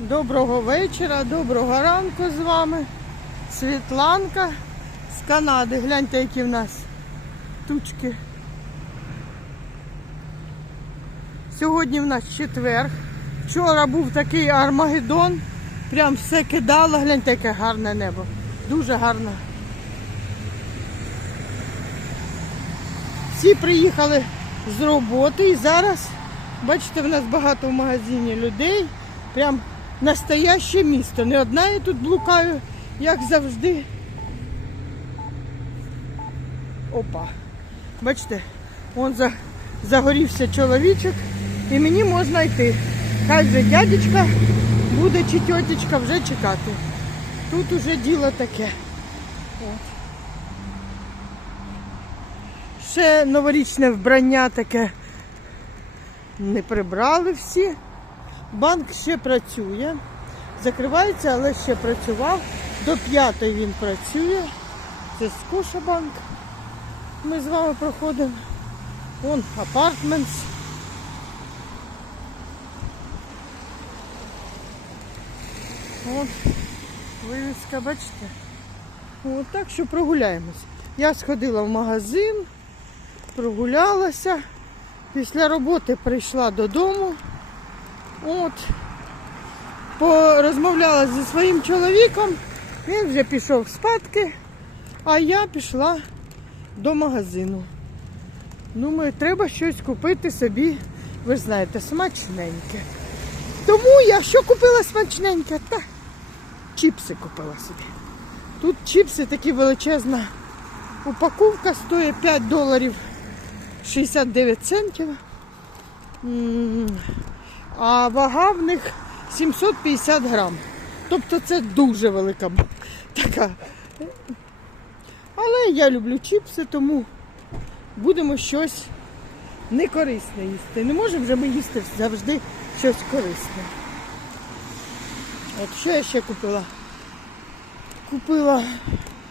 Доброго вечора, доброго ранку з вами. Світланка з Канади. Гляньте, які в нас тучки. Сьогодні в нас четвер. Вчора був такий Армагеддон. Прям все кидало. Гляньте, яке гарне небо. Дуже гарно. Всі приїхали з роботи і зараз, бачите, в нас багато в магазині людей. Прям настояще місто. Не одна я тут блукаю, як завжди. Опа. Бачите, он за, загорівся чоловічок і мені можна йти. Хай вже дядечка буде чи тьотечка вже чекати. Тут уже діло таке. Ще новорічне вбрання таке не прибрали всі. Банк ще працює. Закривається, але ще працював. До п'ятої він працює. Це Скошабанк. Ми з вами проходимо. Вон апартментс. От вивіска, бачите? От так що прогуляємось. Я сходила в магазин, прогулялася. Після роботи прийшла додому. От. Порозмовляла зі своїм чоловіком. Він вже пішов спадки, а я пішла до магазину. Думаю, треба щось купити собі, ви знаєте, смачненьке. Тому я що купила смачненьке? Та чіпси купила собі. Тут чіпси такі величезна упаковка стоїть 5 доларів 69 центів. А вага в них 750 грам. Тобто це дуже велика така. Але я люблю чіпси, тому будемо щось некорисне їсти. Не можемо вже ми їсти завжди щось корисне. От що я ще купила? Купила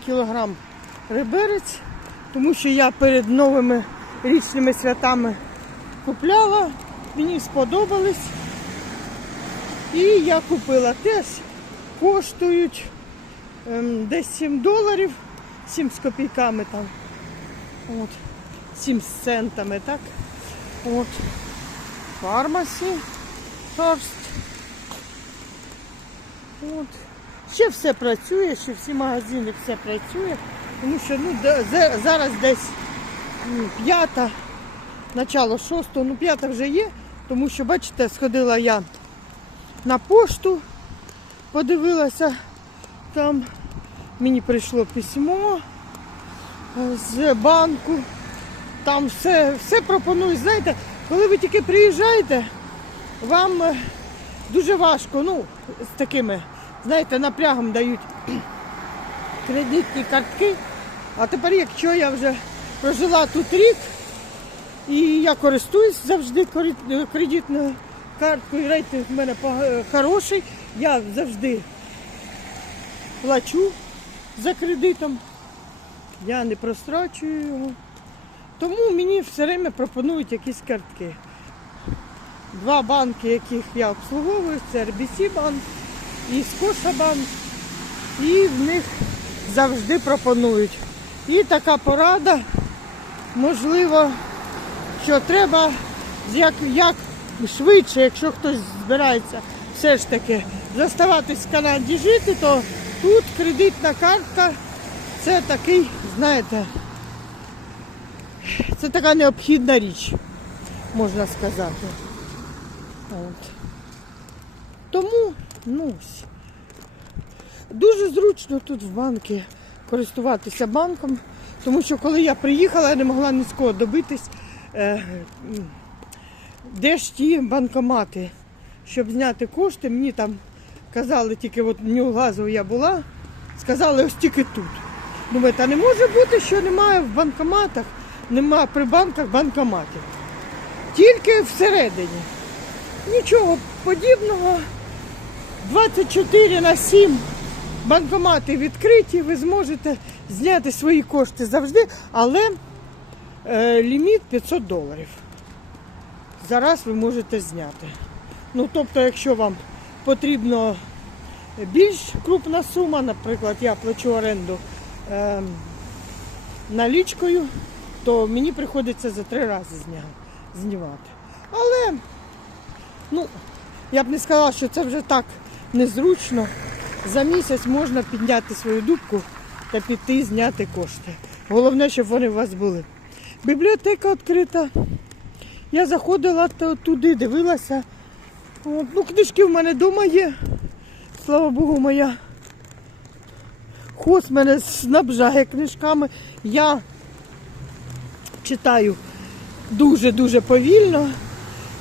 кілограм риберець, тому що я перед новими річними святами купляла, мені сподобались. І я купила теж, коштують ем, десь 7 доларів, 7 з копійками там. От, 7 з центами, так? От. Фармасі. First. От. Ще все працює, ще всі магазини все працює. Тому що ну, зараз десь п'ята, начало шостого, ну п'ята вже є, тому що, бачите, сходила я на пошту, подивилася, там мені прийшло письмо е, з банку. Там все, все пропонують. Знаєте, коли ви тільки приїжджаєте, вам е, дуже важко, ну, з такими, знаєте, напрягом дають кредитні картки. А тепер, якщо я вже прожила тут рік, і я користуюсь завжди кредитною карткою, рейтинг в мене пога- хороший, я завжди плачу за кредитом, я не прострачую його. Тому мені все время пропонують якісь картки. Два банки, яких я обслуговую, це RBC банк і Скошабанк. І в них завжди пропонують. І така порада, можливо, що треба як, як швидше, якщо хтось збирається все ж таки заставатись в Канаді жити, то тут кредитна картка це такий, знаєте, це така необхідна річ, можна сказати. От. Тому, ну, дуже зручно тут в банки користуватися банком, тому що коли я приїхала, я не могла ні з кого добитись, де ж ті банкомати, щоб зняти кошти, мені там казали, тільки от в Нью-Глазово я була, сказали ось тільки тут. Думаю, та не може бути, що немає в банкоматах, немає при банках банкоматів. Тільки всередині. Нічого подібного. 24 на 7 банкомати відкриті, ви зможете зняти свої кошти завжди, але е, ліміт 500 доларів. Зараз ви можете зняти. Ну, тобто, якщо вам потрібно більш крупна сума, наприклад, я плачу оренду е, налічкою, то мені приходиться за три рази знімати. Але, ну, я б не сказала, що це вже так незручно. За місяць можна підняти свою дубку та піти зняти кошти. Головне, щоб вони у вас були. Бібліотека відкрита. Я заходила туди, дивилася. От, ну, книжки в мене вдома є. Слава Богу, моя хост мене снабжає книжками. Я читаю дуже-дуже повільно,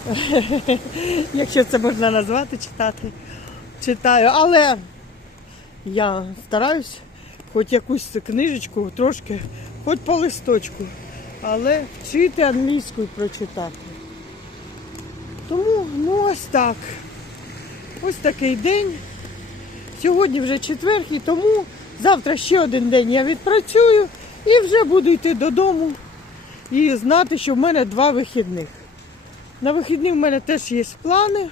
якщо це можна назвати читати. Читаю, але я стараюсь хоч якусь книжечку трошки, хоч по листочку, але вчити англійську і прочитати. Тому ну ось так. Ось такий день. Сьогодні вже четвер, і тому завтра ще один день я відпрацюю і вже буду йти додому і знати, що в мене два вихідних. На вихідні в мене теж є плани.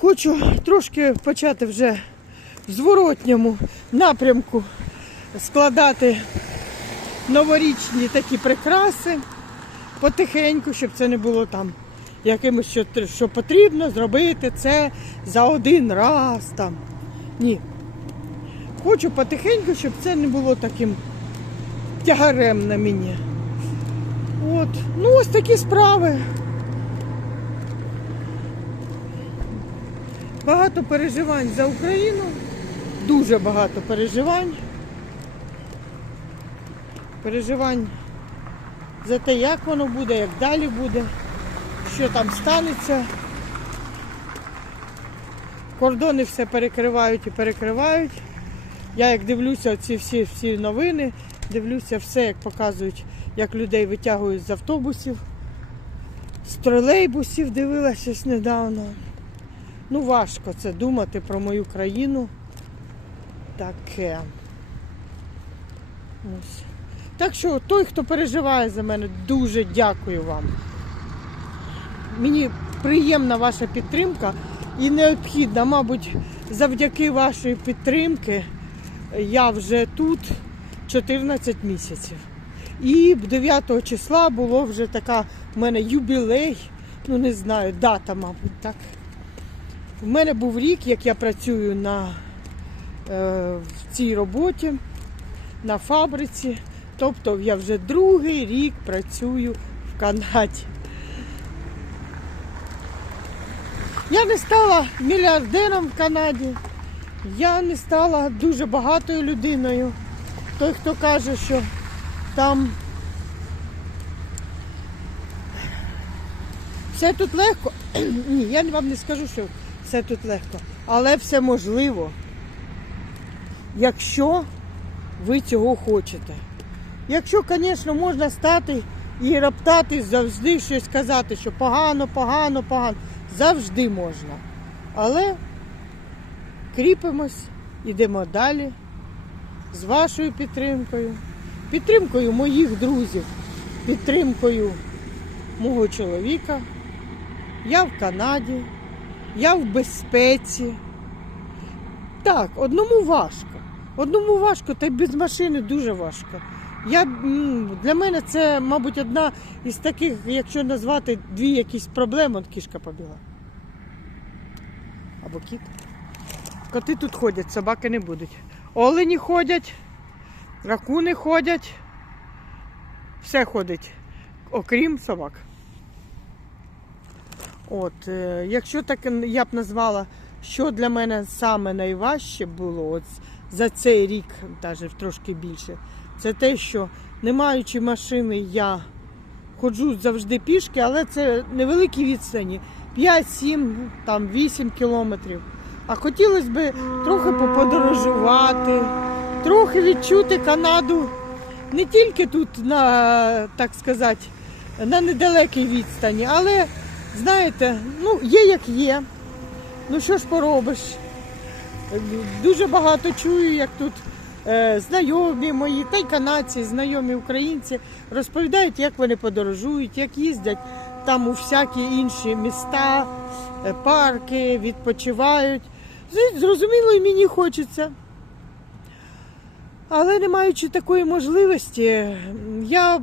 Хочу трошки почати вже в зворотньому напрямку складати новорічні такі прикраси потихеньку, щоб це не було там якимось, що, що потрібно зробити це за один раз там. Ні. Хочу потихеньку, щоб це не було таким тягарем на мені. От. Ну, ось такі справи. Багато переживань за Україну. Дуже багато переживань. Переживань за те, як воно буде, як далі буде, що там станеться. Кордони все перекривають і перекривають. Я як дивлюся ці всі, всі новини, дивлюся все, як показують, як людей витягують з автобусів, з тролейбусів дивилася недавно. Ну, важко це думати про мою країну. Таке. Ось. Так що той, хто переживає за мене, дуже дякую вам. Мені приємна ваша підтримка і необхідна, мабуть, завдяки вашої підтримки я вже тут 14 місяців. І 9 числа було вже така в мене юбілей, ну не знаю, дата, мабуть, так. У мене був рік, як я працюю на, е, в цій роботі, на фабриці. Тобто я вже другий рік працюю в Канаді. Я не стала мільярдером в Канаді. Я не стала дуже багатою людиною. Той, хто каже, що там все тут легко. Ні, я вам не скажу, що все тут легко. Але все можливо, якщо ви цього хочете. Якщо, звісно, можна стати і роптати завжди щось казати, що погано, погано, погано. Завжди можна. Але кріпимось, йдемо далі з вашою підтримкою, підтримкою моїх друзів, підтримкою мого чоловіка. Я в Канаді, я в безпеці. Так, одному важко. Одному важко, та й без машини дуже важко. Я, для мене це, мабуть, одна із таких, якщо назвати дві якісь проблеми, от кішка побігла. Або кіт. Коти тут ходять, собаки не будуть. Олені ходять, ракуни ходять. Все ходить, окрім собак. От, е, якщо так я б назвала, що для мене саме найважче було от за цей рік, навіть трошки більше, це те, що не маючи машини, я ходжу завжди пішки, але це невеликі відстані. 5-7, там 8 кілометрів. А хотілося б трохи поподорожувати, трохи відчути Канаду не тільки тут на, так сказати, на недалекій відстані, але знаєте, ну є як є. Ну що ж поробиш? Дуже багато чую, як тут знайомі мої, та й канадці, знайомі українці розповідають, як вони подорожують, як їздять там у всякі інші міста, е, парки, відпочивають. Зрозуміло, і мені хочеться. Але не маючи такої можливості, я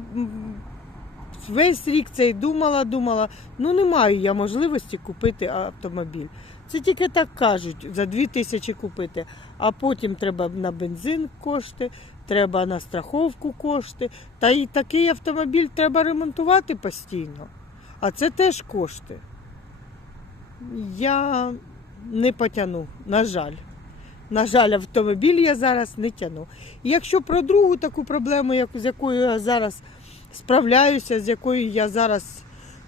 весь рік цей думала, думала, ну не маю я можливості купити автомобіль. Це тільки так кажуть, за 2 тисячі купити, а потім треба на бензин кошти, треба на страховку кошти. Та і такий автомобіль треба ремонтувати постійно. А це теж кошти. Я не потягну, на жаль. На жаль, автомобіль я зараз не тяну. І якщо про другу таку проблему, з якою я зараз справляюся, з якою я зараз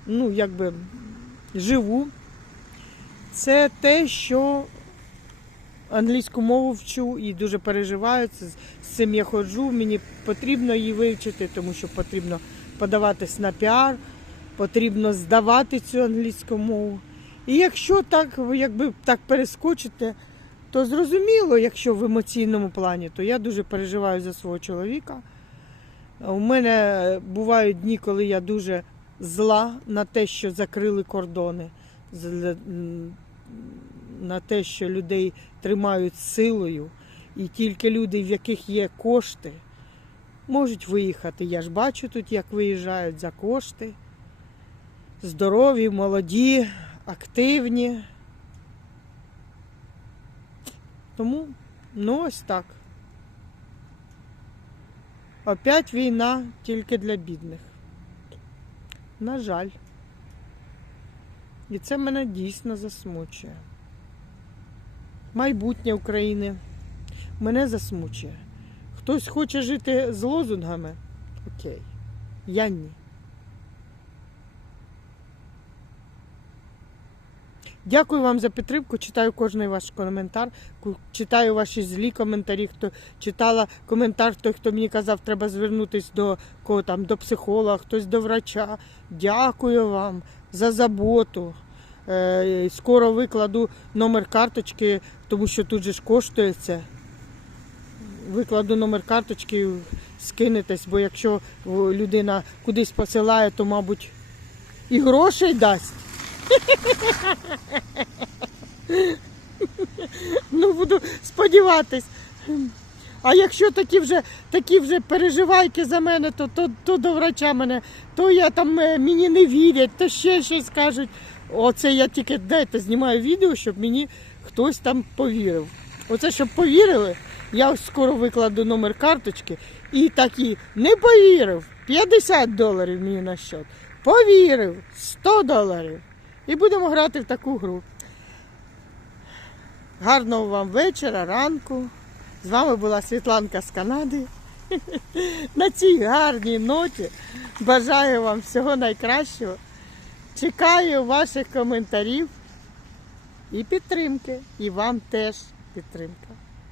ну, якби, живу, це те, що англійську мову вчу і дуже переживаю. З цим я ходжу. Мені потрібно її вивчити, тому що потрібно подаватись на піар, потрібно здавати цю англійську мову. І якщо так, якби так перескочити, то зрозуміло, якщо в емоційному плані, то я дуже переживаю за свого чоловіка. У мене бувають дні, коли я дуже зла на те, що закрили кордони, на те, що людей тримають силою, і тільки люди, в яких є кошти, можуть виїхати. Я ж бачу тут, як виїжджають за кошти. Здорові, молоді, активні. Тому, ну ось так. Опять війна тільки для бідних. На жаль. І це мене дійсно засмучує. Майбутнє України мене засмучує. Хтось хоче жити з лозунгами? Окей. Я ні. Дякую вам за підтримку. Читаю кожний ваш коментар. Читаю ваші злі коментарі. Хто читала коментар, той, хто мені казав, треба звернутися до кого там, до психолога, хтось до врача. Дякую вам за заботу. Е, Скоро викладу номер карточки, тому що тут же ж коштує це. Викладу номер карточки, скинетесь, бо якщо людина кудись посилає, то, мабуть, і грошей дасть. Ну, буду сподіватись. А якщо такі вже, такі вже переживайки за мене, то, то, то до врача мене, то я там е, мені не вірять, то ще щось кажуть. Оце я тільки дайте, знімаю відео, щоб мені хтось там повірив. Оце щоб повірили, я скоро викладу номер карточки і такі не повірив. 50 доларів мені на счет. Повірив 100 доларів. І будемо грати в таку гру. Гарного вам вечора, ранку. З вами була Світланка з Канади. На цій гарній ноті бажаю вам всього найкращого. Чекаю ваших коментарів і підтримки. І вам теж підтримка.